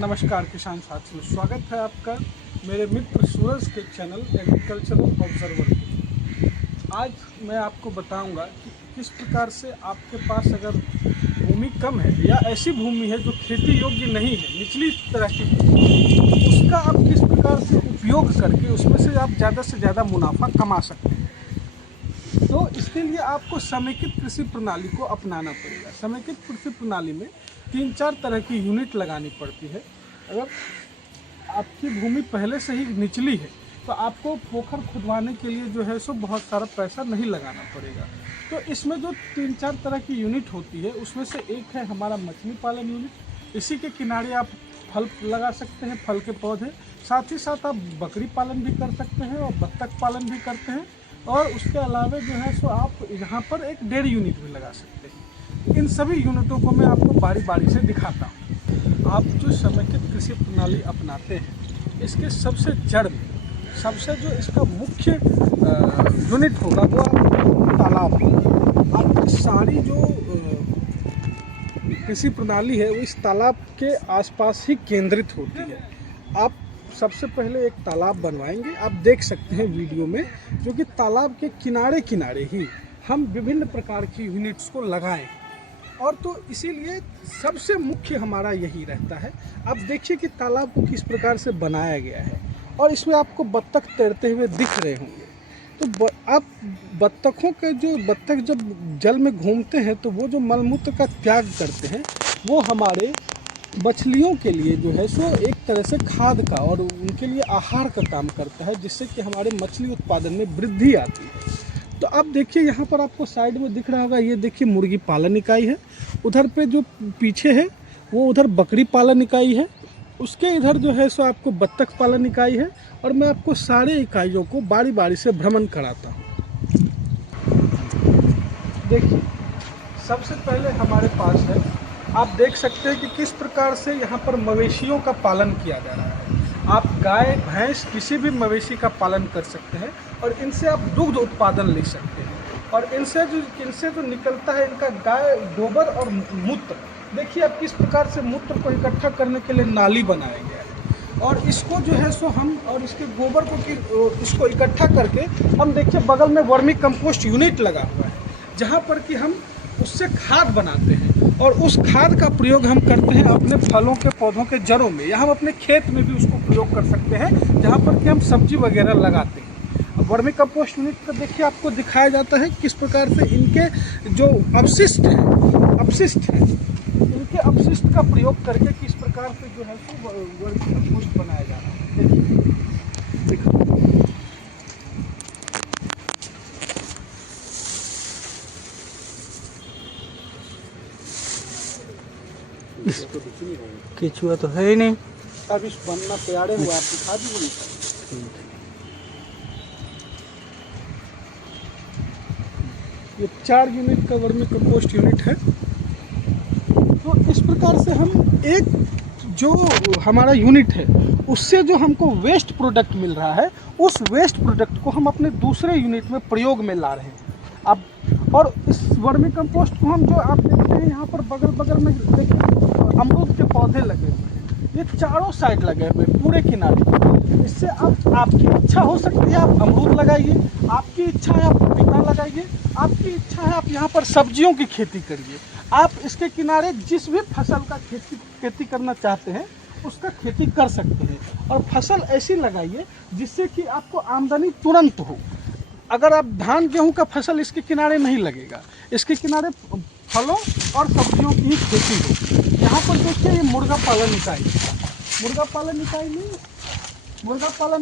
नमस्कार किसान साथियों, स्वागत है आपका मेरे मित्र सूरज के चैनल एग्रीकल्चरल ऑब्जर्वर पे। आज मैं आपको बताऊंगा कि किस प्रकार से आपके पास अगर भूमि कम है या ऐसी भूमि है जो खेती योग्य नहीं है, निचली तरह की, उसका आप किस प्रकार से उपयोग करके उसमें से आप ज़्यादा से ज़्यादा मुनाफा कमा सकते हैं। तो इसके लिए आपको समेकित कृषि प्रणाली को अपनाना पड़ेगा। समेकित कृषि प्रणाली में 3-4 तरह की यूनिट लगानी पड़ती है। अगर आपकी भूमि पहले से ही निचली है तो आपको पोखर खुदवाने के लिए जो है सो बहुत सारा पैसा नहीं लगाना पड़ेगा। तो इसमें जो 3-4 तरह की यूनिट होती है उसमें से एक है हमारा मछली पालन यूनिट। इसी के किनारे आप फल लगा सकते हैं, फल के पौधे। साथ ही साथ आप बकरी पालन भी कर सकते हैं और बत्तख पालन भी करते हैं। और उसके अलावा जो है सो आप यहाँ पर एक डेयरी यूनिट भी लगा सकते हैं। इन सभी यूनिटों को मैं आपको बारी बारी से दिखाता हूँ। आप जो समेकित कृषि प्रणाली अपनाते हैं, इसके सबसे जड़ में सबसे जो इसका मुख्य यूनिट होगा वो तालाब होगा। आपकी सारी जो कृषि प्रणाली है वो इस तालाब के आसपास ही केंद्रित होती है। आप सबसे पहले एक तालाब बनवाएंगे। आप देख सकते हैं वीडियो में, जो कि तालाब के किनारे किनारे ही हम विभिन्न प्रकार की यूनिट्स को लगाएं। और तो इसीलिए सबसे मुख्य हमारा यही रहता है। आप देखिए कि तालाब को किस प्रकार से बनाया गया है और इसमें आपको बत्तख तैरते हुए दिख रहे होंगे। तो आप बत्तख जब जल में घूमते हैं तो वो जो मलमूत्र का त्याग करते हैं वो हमारे मछलियों के लिए जो है सो एक तरह से खाद का और उनके लिए आहार का काम करता है, जिससे कि हमारे मछली उत्पादन में वृद्धि आती है। तो आप देखिए यहाँ पर आपको साइड में दिख रहा होगा, ये देखिए मुर्गी पालन इकाई है। उधर पे जो पीछे है वो उधर बकरी पालन इकाई है। उसके इधर जो है सो आपको बत्तख पालन इकाई है। और मैं आपको सारे इकाइयों को बारी बारी से भ्रमण कराता हूँ। देखिए, सबसे पहले हमारे पास है, आप देख सकते हैं कि किस प्रकार से यहाँ पर मवेशियों का पालन किया जा रहा है। आप गाय भैंस किसी भी मवेशी का पालन कर सकते हैं और इनसे आप दुग्ध उत्पादन ले सकते हैं। और इनसे जो निकलता है इनका गाय गोबर और मूत्र, देखिए आप किस प्रकार से मूत्र को इकट्ठा करने के लिए नाली बनाया गया है। और इसको जो है सो हम और इसके गोबर को इसको इकट्ठा करके हम देखिए बगल में वर्मी कंपोस्ट यूनिट लगा हुआ है, जहाँ पर कि हम उससे खाद बनाते हैं। और उस खाद का प्रयोग हम करते हैं अपने फलों के पौधों के जड़ों में, या हम अपने खेत में भी उसको प्रयोग कर सकते हैं, जहाँ पर कि हम सब्जी वगैरह लगाते हैं। वर्मी कंपोस्ट यूनिट का देखिए आपको दिखाया जाता है किस प्रकार से इनके जो अपशिष्ट हैं इनके अपशिष्ट का प्रयोग करके किस प्रकार से जो है वर्मी कंपोस्ट बनाया जा रहा है। देखिए केचुआ तो है ही नहीं। अब इस बनना तैयार हुआ, आप दिखा दीजिए। ये 4 यूनिट का वर्मी कंपोस्ट यूनिट है। तो इस प्रकार से हम एक जो हमारा यूनिट है उससे जो हमको वेस्ट प्रोडक्ट मिल रहा है, उस वेस्ट प्रोडक्ट को हम अपने दूसरे यूनिट में प्रयोग में ला रहे हैं। अब और इस वर्मी कंपोस्ट को हम जो आप देखते हैं यहाँ पर बगल में देखिए अमरूद के पौधे लगे हुए हैं, ये चारों साइड लगे हुए पूरे किनारे। इससे आपकी इच्छा हो सकती है आप अमरूद लगाइए, आपकी इच्छा है आप पपीता लगाइए, आपकी इच्छा है आप यहाँ पर सब्जियों की खेती करिए। आप इसके किनारे जिस भी फसल का खेती करना चाहते हैं उसका खेती कर सकते हैं। और फसल ऐसी लगाइए जिससे कि आपको आमदनी तुरंत हो। अगर आप धान गेहूं का फसल इसके किनारे नहीं लगेगा, इसके किनारे फलों और सब्जियों की खेती हो। यहाँ पर देखिए ये मुर्गा पालन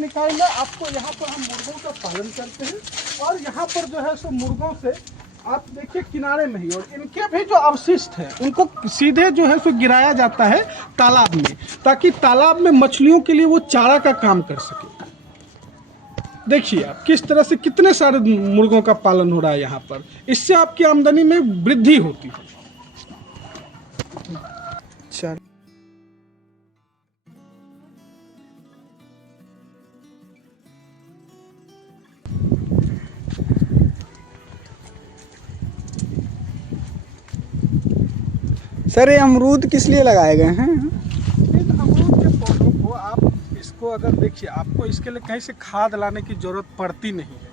इकाई में आपको यहाँ पर हम मुर्गों का पालन करते हैं। और यहाँ पर जो है सो मुर्गों से आप देखिए किनारे में ही, और इनके भी जो अवशिष्ट हैं उनको सीधे जो है सो गिराया जाता है तालाब में, ताकि तालाब में मछलियों के लिए वो चारा का काम कर सके। देखिए आप किस तरह से कितने सारे मुर्गों का पालन हो रहा है यहाँ पर। इससे आपकी आमदनी में वृद्धि होती है। चल सर, ये अमरूद किस लिए लगाए गए हैं? अमरूद आप इसको अगर देखिए, आपको इसके लिए कहीं से खाद लाने की ज़रूरत पड़ती नहीं है।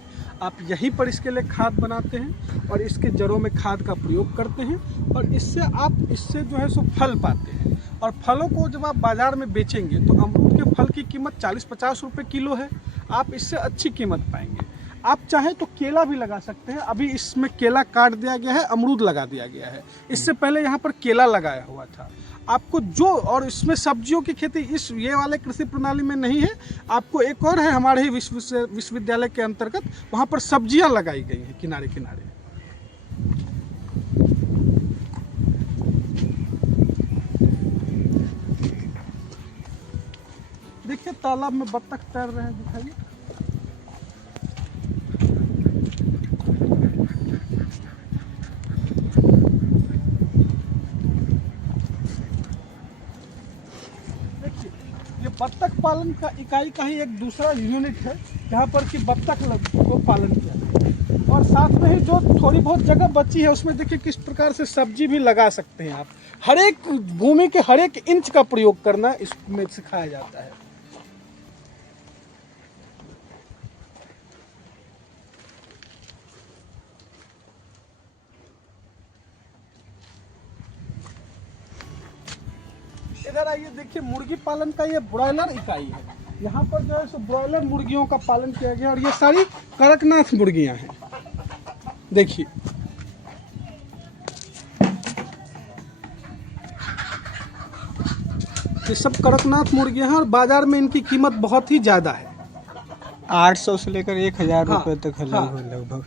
आप यहीं पर इसके लिए खाद बनाते हैं और इसके जड़ों में खाद का प्रयोग करते हैं और इससे जो है सो फल पाते हैं। और फलों को जब आप बाज़ार में बेचेंगे तो अमरूद के फल की कीमत 40-50 रुपये किलो है। आप इससे अच्छी कीमत पाएंगे। आप चाहें तो केला भी लगा सकते हैं। अभी इसमें केला काट दिया गया है, अमरूद लगा दिया गया है। इससे पहले यहाँ पर केला लगाया हुआ था। आपको जो, और इसमें सब्जियों की खेती ये वाले कृषि प्रणाली में नहीं है। आपको एक और है हमारे ही विश्वविद्यालय के अंतर्गत, वहाँ पर सब्जियाँ लगाई गई हैं किनारे किनारे। देखिए तालाब में बत्तख तैर रहे हैं, दिखाइए। ये बत्तख पालन का इकाई का ही एक दूसरा यूनिट है जहाँ पर कि बत्तख को पालन किया जाता है। और साथ में ही जो थोड़ी बहुत जगह बची है उसमें देखिए किस प्रकार से सब्जी भी लगा सकते हैं आप। हर एक भूमि के हर एक इंच का प्रयोग करना इसमें सिखाया जाता है। इधर आइए, देखिए मुर्गी पालन का ये ब्रॉयलर इकाई है। यहाँ पर जो है सो ब्रॉयलर मुर्गियों का पालन किया गया और ये सारी कड़कनाथ मुर्गियाँ हैं। देखिए ये सब कड़कनाथ मुर्गियाँ हैं और बाजार में इनकी कीमत बहुत ही ज़्यादा है। 800 से लेकर 1000 रुपये तक है लगभग।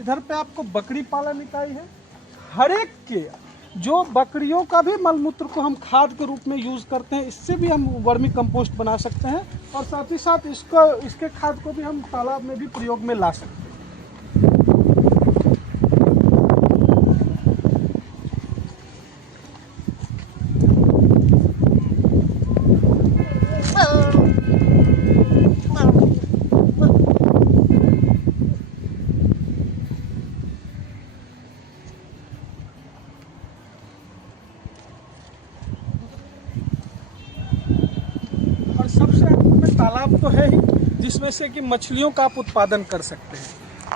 इधर पे आपको बकरी पालन इकाई है। हर एक के जो बकरियों का भी मलमूत्र को हम खाद के रूप में यूज़ करते हैं, इससे भी हम वर्मी कंपोस्ट बना सकते हैं और साथ ही साथ इसके खाद को भी हम तालाब में भी प्रयोग में ला सकते हैं। सबसे अंत में तालाब तो है ही जिसमें से कि मछलियों का आप उत्पादन कर सकते हैं।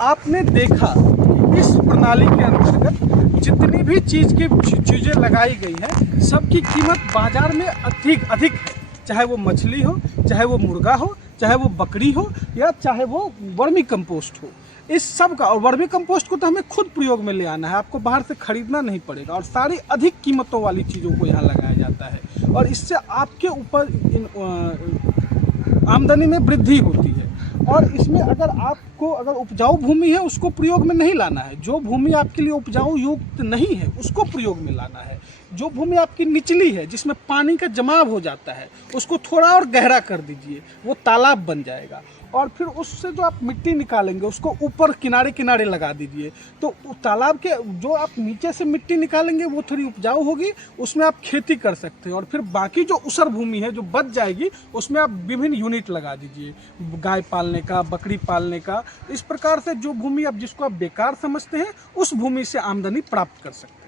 आपने देखा कि इस प्रणाली के अंतर्गत जितनी भी चीज़ें लगाई गई हैं, सबकी कीमत बाजार में अधिक है। चाहे वो मछली हो, चाहे वो मुर्गा हो, चाहे वो बकरी हो, या चाहे वो वर्मी कंपोस्ट हो। इस सब का, और वर्मी कंपोस्ट को तो हमें खुद प्रयोग में ले आना है, आपको बाहर से खरीदना नहीं पड़ेगा। और सारी अधिक कीमतों वाली चीज़ों को यहाँ लगाया जाता है और इससे आपके ऊपर आमदनी में वृद्धि होती है। और इसमें अगर उपजाऊ भूमि है उसको प्रयोग में नहीं लाना है। जो भूमि आपके लिए उपजाऊ युक्त नहीं है उसको प्रयोग में लाना है। जो भूमि आपकी निचली है जिसमें पानी का जमाव हो जाता है उसको थोड़ा और गहरा कर दीजिए, वो तालाब बन जाएगा। और फिर उससे जो आप मिट्टी निकालेंगे उसको ऊपर किनारे किनारे लगा दीजिए, तो तालाब के जो आप नीचे से मिट्टी निकालेंगे वो थोड़ी उपजाऊ होगी, उसमें आप खेती कर सकते हैं। और फिर बाकी जो ऊसर भूमि है जो बच जाएगी उसमें आप विभिन्न यूनिट लगा दीजिए, गाय पालने का, बकरी पालने का। इस प्रकार से जो भूमि जिसको आप बेकार समझते हैं उस भूमि से आमदनी प्राप्त कर सकते हैं।